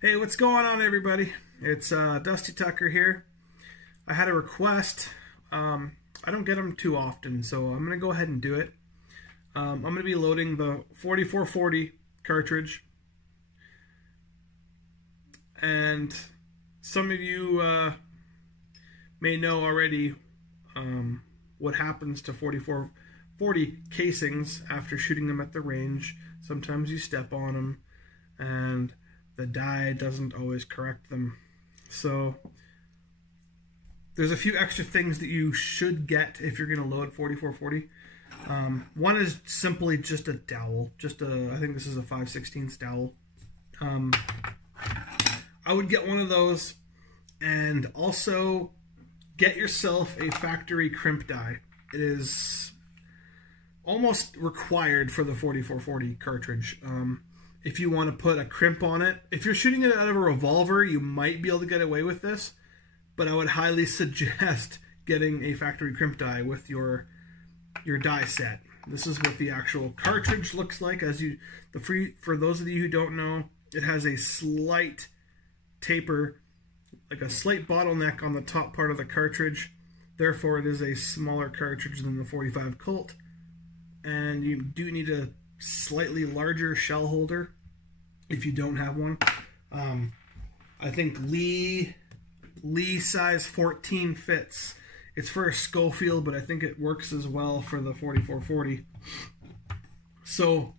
Hey, what's going on, everybody? It's Dusty Tucker here. I had a request. I don't get them too often, so I'm going to go ahead and do it. I'm going to be loading the 4440 cartridge. And some of you may know already what happens to 4440 casings after shooting them at the range. Sometimes you step on them and the die doesn't always correct them. So there's a few extra things that you should get if you're going to load 4440. One is simply just a dowel. I think this is a 5/16 dowel. I would get one of those, and also get yourself a factory crimp die. It is almost required for the 4440 cartridge. If you want to put a crimp on it, if you're shooting it out of a revolver, you might be able to get away with this, but I would highly suggest getting a factory crimp die with your die set. This is what the actual cartridge looks like. For those of you who don't know, it has a slight taper, like a slight bottleneck on the top part of the cartridge. Therefore, it is a smaller cartridge than the 45 Colt, and you do need a slightly larger shell holder if you don't have one. I think Lee size 14 fits. It's for a Schofield, but I think it works as well for the 4440. So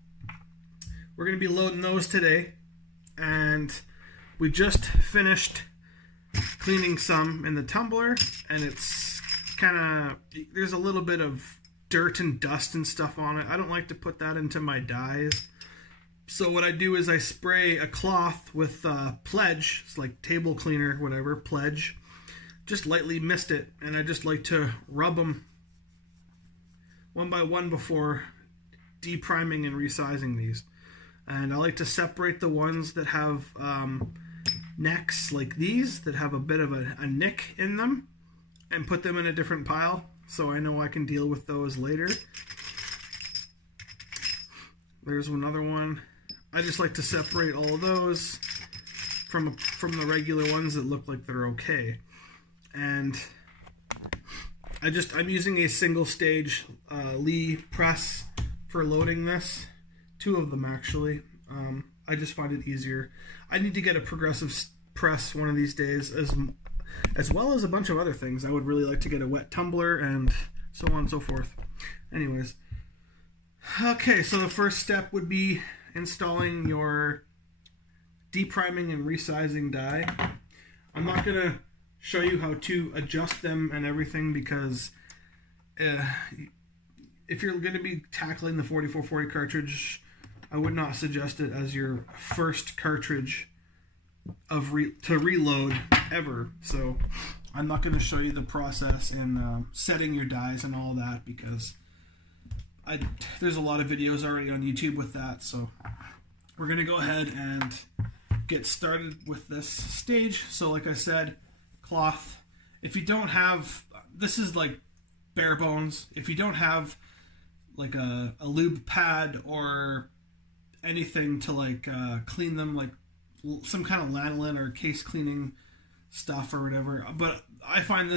we're going to be loading those today, and we just finished cleaning some in the tumbler, and it's kind of, there's a little bit of dirt and dust and stuff on it. I don't like to put that into my dyes. So what I do is I spray a cloth with Pledge. It's like table cleaner, whatever, Pledge. Just lightly mist it, and I just like to rub them one by one before depriming and resizing these. And I like to separate the ones that have necks like these, that have a bit of a nick in them, and put them in a different pile, so I know I can deal with those later. There's another one. I just like to separate all of those from the regular ones that look like they're okay. And I'm using a single stage Lee press for loading this. Two of them actually. I just find it easier. I need to get a progressive press one of these days, as well as a bunch of other things. I would really like to get a wet tumbler and so on and so forth. Anyways, okay, so the first step would be installing your depriming and resizing die. I'm not going to show you how to adjust them and everything, because if you're going to be tackling the 4440 cartridge, I would not suggest it as your first cartridge to reload ever. So I'm not going to show you the process and setting your dies and all that, because there's a lot of videos already on YouTube with that. So we're going to go ahead and get started with this stage. So like I said, cloth. If you don't have, this is like bare bones. If you don't have like a lube pad or anything to like clean them, like some kind of lanolin or case cleaning stuff or whatever, but I find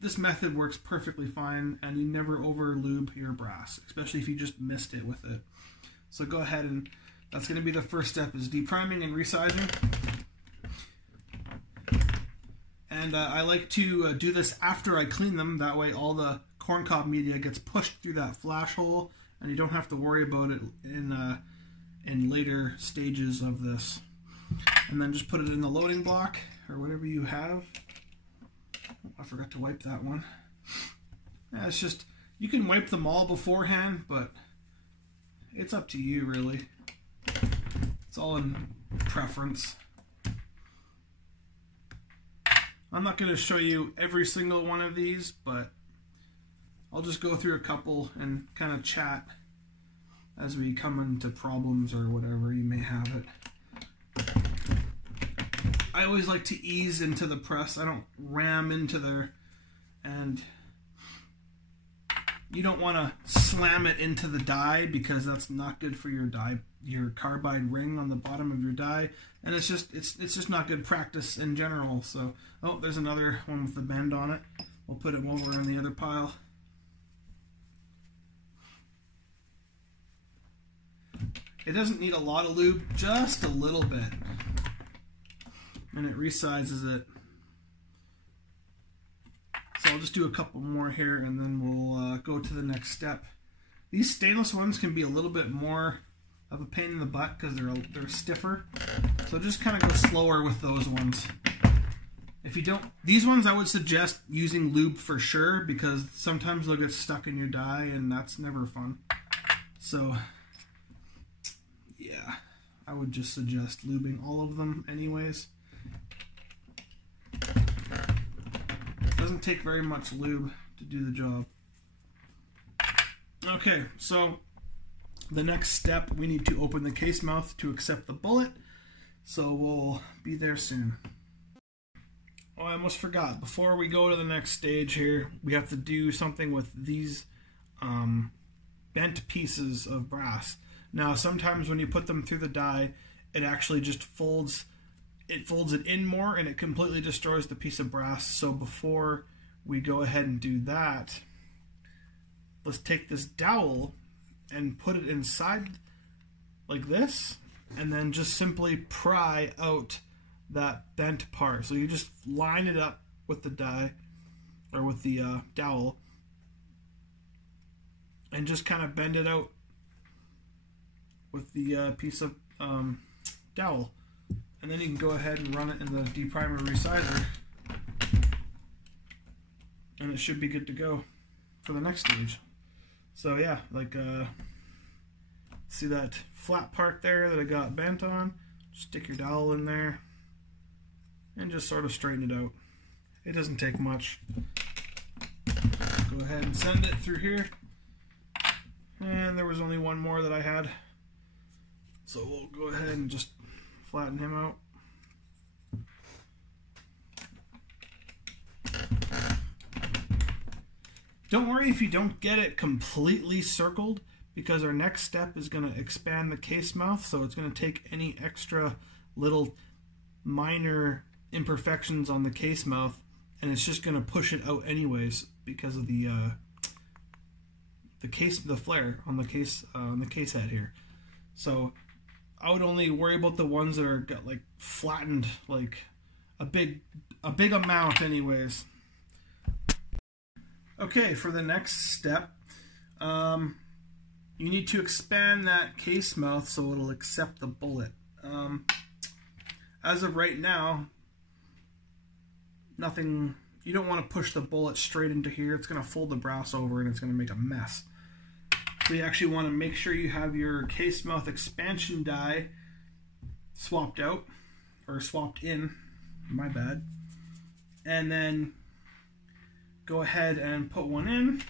this method works perfectly fine, and you never over lube your brass, especially if you just missed it with it. So go ahead, and that's going to be the first step, is depriming and resizing. And I like to do this after I clean them. That way all the corncob media gets pushed through that flash hole, and you don't have to worry about it in later stages of this. And then just put it in the loading block or whatever you have. Oh, I forgot to wipe that one. Yeah, it's just, you can wipe them all beforehand, but it's up to you really. It's all in preference. I'm not going to show you every single one of these, but I'll just go through a couple and kind of chat as we come into problems or whatever you may have it. I always like to ease into the press. I don't ram into there, and You don't want to slam it into the die because that's not good for your carbide ring on the bottom of your die, and it's just not good practice in general. So, oh, there's another one with the bend on it. We'll put it over on the other pile. It doesn't need a lot of lube, just a little bit, and it resizes it. So I'll just do a couple more here, and then we'll go to the next step. These stainless ones can be a little bit more of a pain in the butt because they're stiffer. So just kind of go slower with those ones. If you don't, these ones I would suggest using lube for sure, because sometimes they'll get stuck in your die, and that's never fun. So yeah, I would just suggest lubing all of them anyways. Doesn't take very much lube to do the job. Okay, so the next step, we need to open the case mouth to accept the bullet. So we'll be there soon. Oh, I almost forgot. Before we go to the next stage here, we have to do something with these bent pieces of brass. Now, sometimes when you put them through the die, it actually just folds it in more, and it completely destroys the piece of brass. So before we go ahead and do that, let's take this dowel and put it inside like this, and then just simply pry out that bent part. So you just line it up with the die, or with the dowel, and just kind of bend it out with the piece of dowel. And then you can go ahead and run it in the deprimer resizer, and it should be good to go for the next stage. So yeah, like see that flat part there that I got bent on? Stick your dowel in there and just sort of straighten it out. It doesn't take much. Go ahead and send it through here. And there was only one more that I had, so we'll go ahead and just flatten him out. Don't worry if you don't get it completely circled, because our next step is going to expand the case mouth, so it's going to take any extra little minor imperfections on the case mouth, and it's just going to push it out anyways because of the flare on the case head here. So I would only worry about the ones that are got like flattened, like a big amount anyways. Okay, for the next step, you need to expand that case mouth so it'll accept the bullet. As of right now, nothing. You don't want to push the bullet straight into here. It's going to fold the brass over and it's going to make a mess. So you actually want to make sure you have your case mouth expansion die swapped out, or swapped in, my bad. And then go ahead and put one in.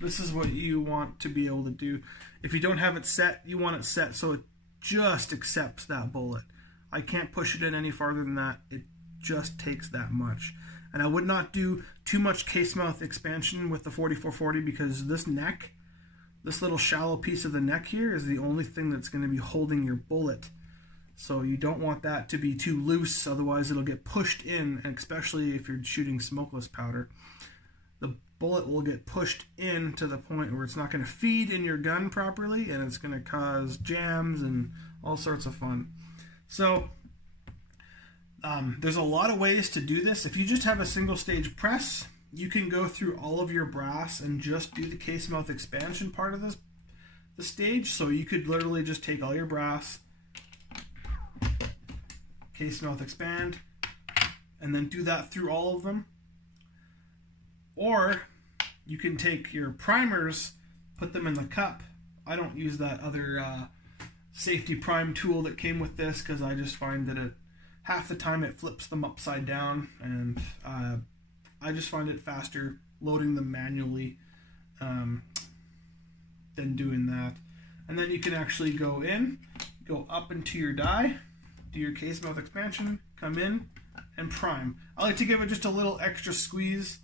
This is what you want to be able to do. If you don't have it set, you want it set so it just accepts that bullet. I can't push it in any farther than that. It just takes that much. And I would not do too much case mouth expansion with the 4440, because this neck, this little shallow piece of the neck here, is the only thing that's going to be holding your bullet. So you don't want that to be too loose, otherwise it'll get pushed in, and especially if you're shooting smokeless powder. The bullet will get pushed in to the point where it's not going to feed in your gun properly, and it's going to cause jams and all sorts of fun. So there's a lot of ways to do this. If you just have a single stage press, you can go through all of your brass and just do the case mouth expansion part of the stage. So you could literally just take all your brass, case mouth expand, and then do that through all of them. Or you can take your primers, put them in the cup. I don't use that other safety prime tool that came with this, because I just find that half the time it flips them upside down, and I just find it faster loading them manually than doing that. And then you can actually go up into your die, do your case mouth expansion, come in, and prime. I like to give it just a little extra squeeze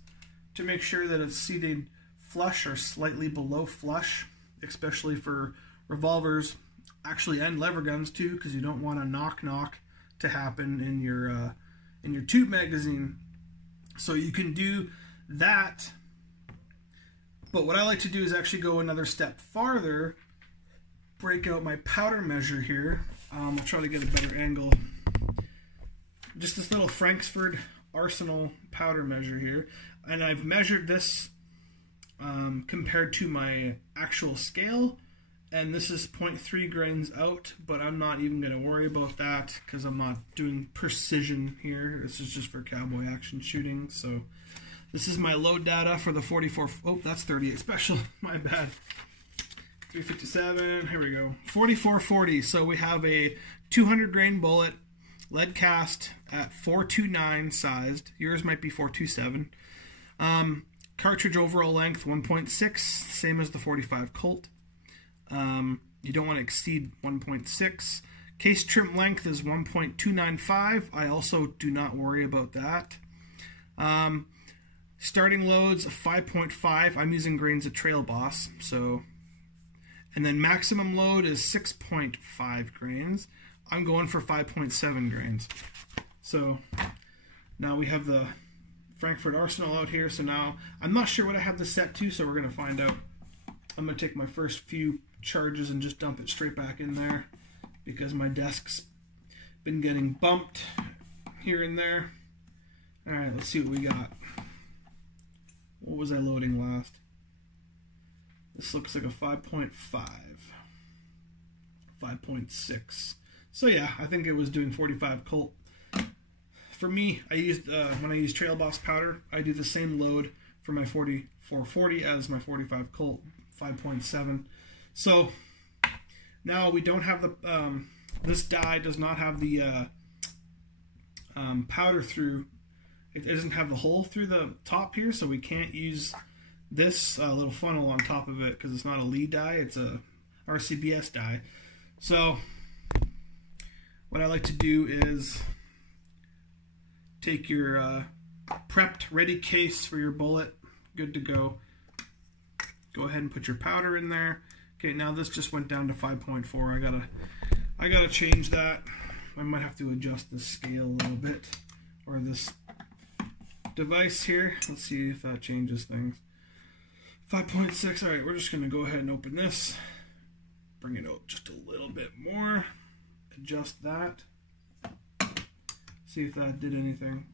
to make sure that it's seated flush or slightly below flush, especially for revolvers, actually, and lever guns too, because you don't want a knock to happen in your tube magazine. So you can do that, but what I like to do is actually go another step farther, break out my powder measure here. I'll try to get a better angle. Just this little Frankfurt Arsenal powder measure here, and I've measured this compared to my actual scale, and this is 0.3 grains out, but I'm not even going to worry about that because I'm not doing precision here. This is just for cowboy action shooting. So this is my load data for the 44, oh, that's 38 special, my bad. 357, here we go. 4440, so we have a 200 grain bullet, lead cast at 429 sized. Yours might be 427. Cartridge overall length 1.6, same as the 45 Colt. You don't want to exceed 1.6. Case trim length is 1.295. I also do not worry about that. Starting loads 5.5. I'm using grains of Trail Boss, so. And then maximum load is 6.5 grains. I'm going for 5.7 grains. So now we have the Frankfurt Arsenal out here. So now I'm not sure what I have this set to, so we're going to find out. I'm going to take my first few charges and just dump it straight back in there because my desk's been getting bumped here and there. Alright, let's see what we got. What was I loading last? This looks like a 5.5. 5.6. So yeah, I think it was doing 45 Colt. For me, I used when I use Trail Boss powder, I do the same load for my 4440 as my 45 Colt, 5.7. So now we don't have the this die does not have the powder through. It doesn't have the hole through the top here, so we can't use this little funnel on top of it because it's not a lead die, it's a RCBS die. So what I like to do is take your prepped ready case for your bullet, good to go. Go ahead and put your powder in there. Okay, now this just went down to 5.4. I gotta change that. I might have to adjust the scale a little bit, or this device here. Let's see if that changes things. 5.6. All right, we're just gonna go ahead and open this, bring it out just a little bit more, adjust that, see if that did anything.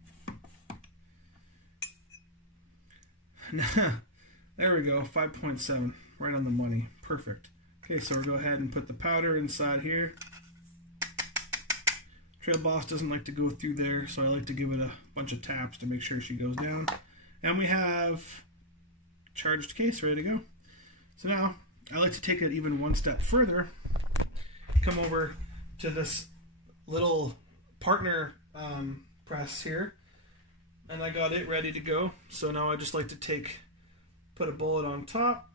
There we go, 5.7, right on the money, perfect. Okay, so we'll go ahead and put the powder inside here. Trail Boss doesn't like to go through there, so I like to give it a bunch of taps to make sure she goes down. And we have charged case ready to go. So now I like to take it even one step further, come over to this little partner press here, and I got it ready to go. So now I just like to put a bullet on top,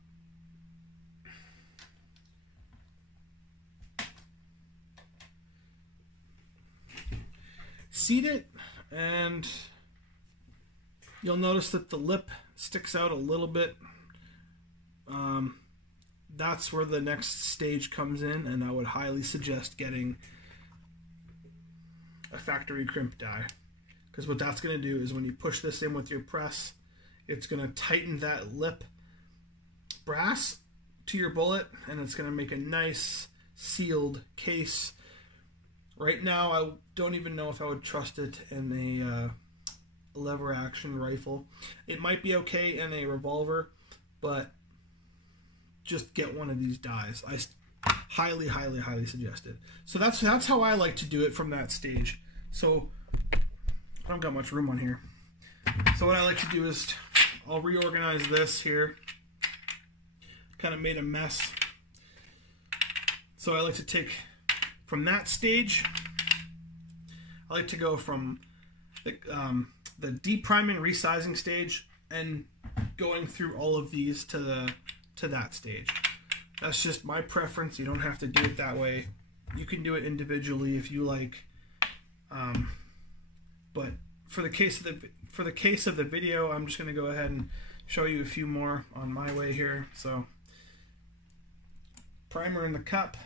seat it, and you'll notice that the lip sticks out a little bit. That's where the next stage comes in, and I would highly suggest getting a factory crimp die, because what that's going to do is when you push this in with your press, it's going to tighten that lip brass to your bullet, and it's going to make a nice sealed case. Right now, I don't even know if I would trust it in a lever action rifle. It might be okay in a revolver, but just get one of these dies. I highly, highly, highly suggest it. So that's how I like to do it from that stage. So I don't got much room on here. So what I like to do is I'll reorganize this here. Kind of made a mess. So I like to take from that stage, I like to go from the depriming resizing stage and going through all of these to that stage. That's just my preference. You don't have to do it that way. You can do it individually if you like. But for the case of the video, I'm just going to go ahead and show you a few more on my way here. So, primer in the cup.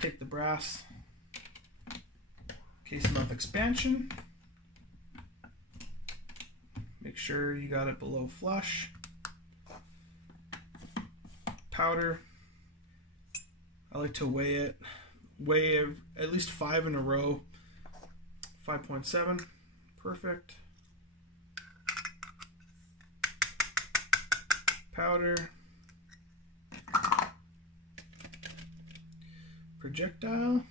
Take the brass case mouth expansion. Make sure you got it below flush. Powder. I like to weigh at least 5 in a row. 5.7. Perfect. Powder. Projectile.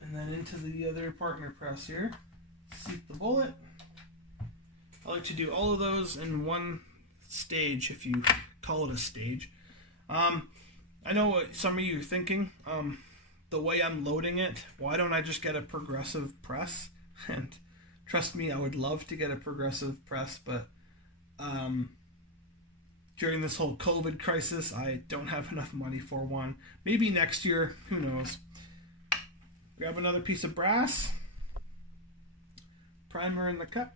And then into the other partner press here. Seat the bullet. I like to do all of those in one stage, if you call it a stage. I know what some of you are thinking. The way I'm loading it, why don't I just get a progressive press? And trust me, I would love to get a progressive press, but during this whole COVID crisis, I don't have enough money for one. Maybe next year, who knows. Grab another piece of brass. Primer in the cup.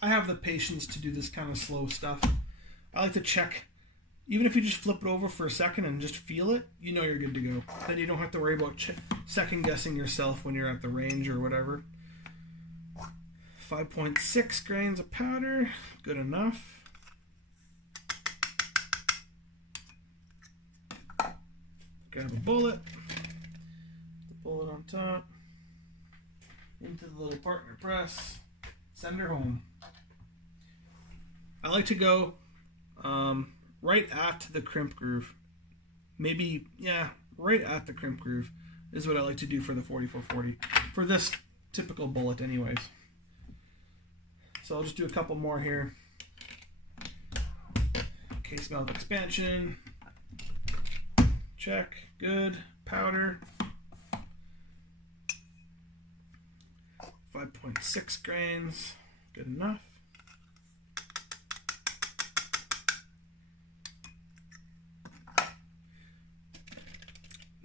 I have the patience to do this kind of slow stuff. I like to check, even if you just flip it over for a second and just feel it, you know you're good to go. Then you don't have to worry about second guessing yourself when you're at the range or whatever. 5.6 grains of powder, good enough. Grab a bullet, the bullet on top, into the little partner press, send her home. I like to go right at the crimp groove. Maybe, yeah, right at the crimp groove is what I like to do for the 4440. For this typical bullet anyways. So I'll just do a couple more here. Case mouth expansion. Check, good. Powder. 5.6 grains, good enough.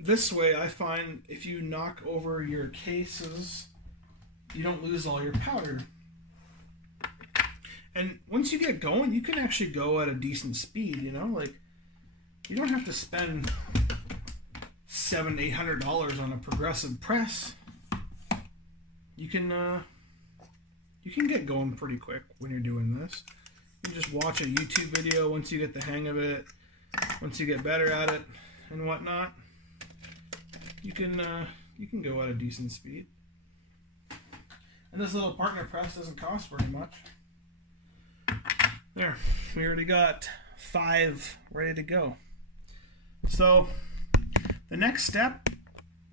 This way, I find if you knock over your cases, you don't lose all your powder. And once you get going, you can actually go at a decent speed, you know? Like, you don't have to spend $700-800 on a progressive press. You can get going pretty quick when you're doing this. You can just watch a YouTube video once you get the hang of it, once you get better at it and whatnot. You can go at a decent speed. And this little partner press doesn't cost very much. There, we already got 5 ready to go. So the next step,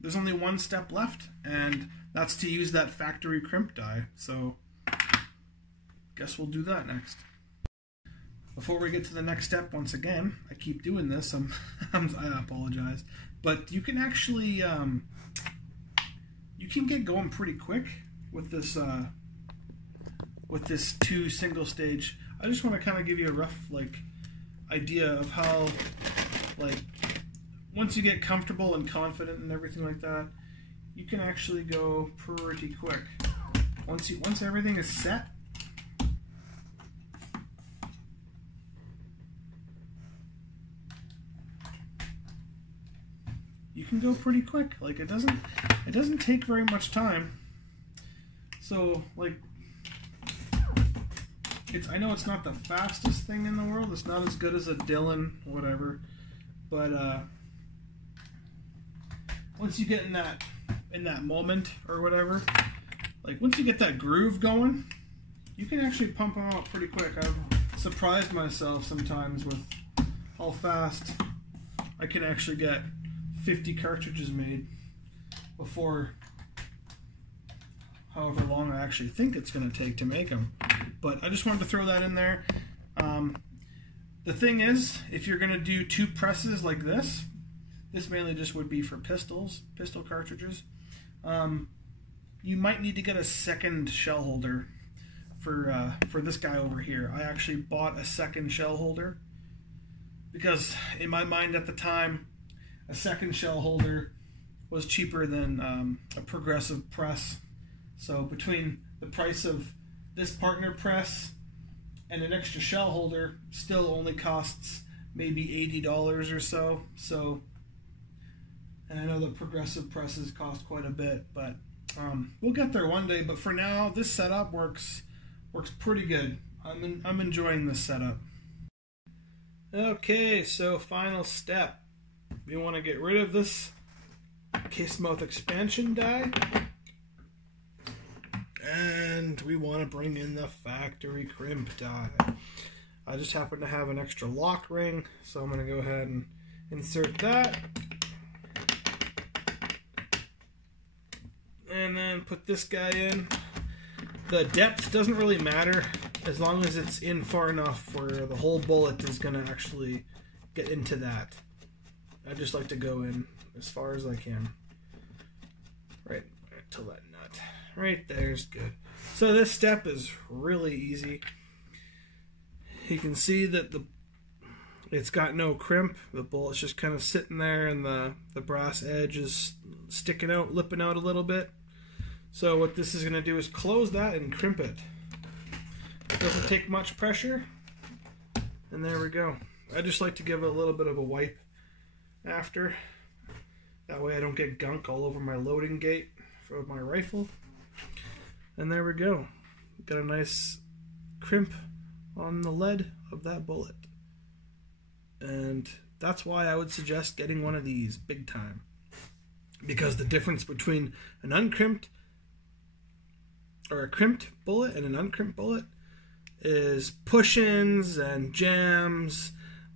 there's only one step left, and that's to use that factory crimp die. So guess we'll do that next. Before we get to the next step, once again, I keep doing this. I apologize, but you can actually you can get going pretty quick with this 2 single stage. I just want to kind of give you a rough idea of how once you get comfortable and confident and everything like that, you can actually go pretty quick. Once everything is set, you can go pretty quick. Like it doesn't take very much time. So I know it's not the fastest thing in the world. It's not as good as a Dylan, whatever. But once you get in that moment or whatever, once you get that groove going, you can actually pump them out pretty quick. I've surprised myself sometimes with how fast I can actually get 50 cartridges made before however long I actually think it's going to take to make them. But I just wanted to throw that in there. The thing is, if you're going to do 2 presses like this mainly just would be for pistol cartridges. You might need to get a second shell holder for this guy over here. I actually bought a second shell holder because in my mind at the time, a second shell holder was cheaper than a progressive press. So between the price of this partner press and an extra shell holder, still only costs maybe $80 or so. And I know the progressive presses cost quite a bit, but we'll get there one day. But for now, this setup works pretty good. I'm enjoying this setup. Okay, so final step. We want to get rid of this case mouth expansion die, and we want to bring in the factory crimp die. I just happen to have an extra lock ring, so I'm going to go ahead and insert that, and then put this guy in. The depth doesn't really matter as long as it's in far enough where the whole bullet is going to actually get into that. I just like to go in as far as I can. Right till that nut. Right there's good. So this step is really easy. You can see that it's got no crimp. The bullet's just kind of sitting there, and the brass edge is sticking out, lipping out a little bit. So what this is going to do is close that and crimp it. It doesn't take much pressure. And there we go. I just like to give it a little bit of a wipe after. That way I don't get gunk all over my loading gate for my rifle. And there we go. Got a nice crimp on the lead of that bullet. And that's why I would suggest getting one of these big time. Because the difference between an uncrimped or a crimped bullet and an uncrimped bullet is push-ins and jams,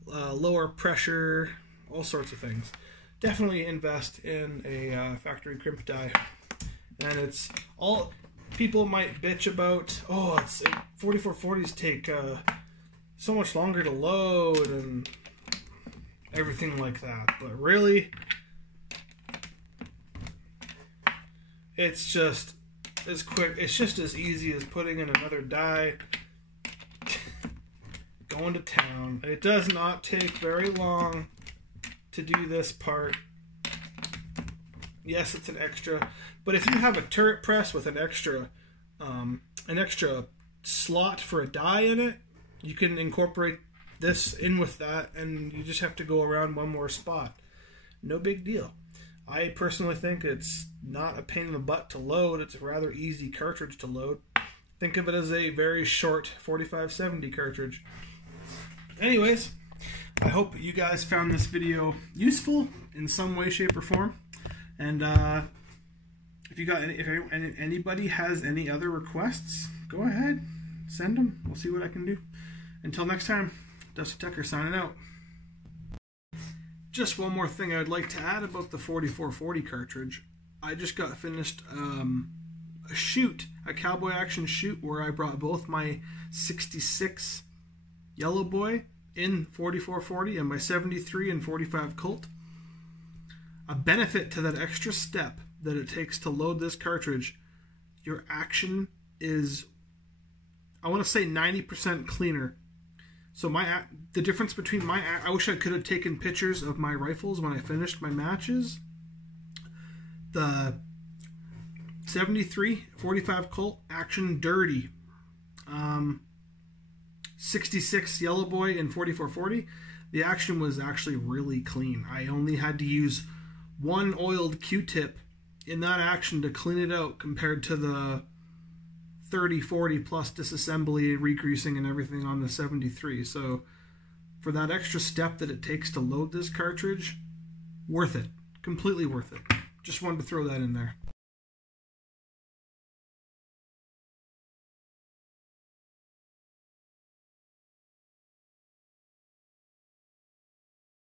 lower pressure, all sorts of things. Definitely invest in a factory crimp die. And it's all people might bitch about, oh, 4440s take so much longer to load and everything like that. But really, it's just as quick. It's just as easy as putting in another die, going to town. It does not take very long to do this part. Yes, it's an extra, but if you have a turret press with an extra slot for a die in it, you can incorporate this in with that, and you just have to go around one more spot. No big deal. I personally think it's not a pain in the butt to load. It's a rather easy cartridge to load. Think of it as a very short 4570 cartridge. Anyways, I hope you guys found this video useful in some way, shape, or form. And if anybody has any other requests, go ahead, send them. We'll see what I can do. Until next time, Dusty Tucker signing out. Just one more thing I'd like to add about the 4440 cartridge. I just got finished a cowboy action shoot where I brought both my 66 Yellow Boy in 4440 and my 73 and 45 Colt. A benefit to that extra step that it takes to load this cartridge, your action is, I want to say 90% cleaner. So the difference between I wish I could have taken pictures of my rifles when I finished my matches. The 73, 45 Colt, action dirty. 66 Yellow Boy and 4440, the action was actually really clean. I only had to use one oiled Q-tip in that action to clean it out compared to the 30, 40 plus disassembly, regreasing, and everything on the 73. So for that extra step that it takes to load this cartridge, worth it. Completely worth it. Just wanted to throw that in there.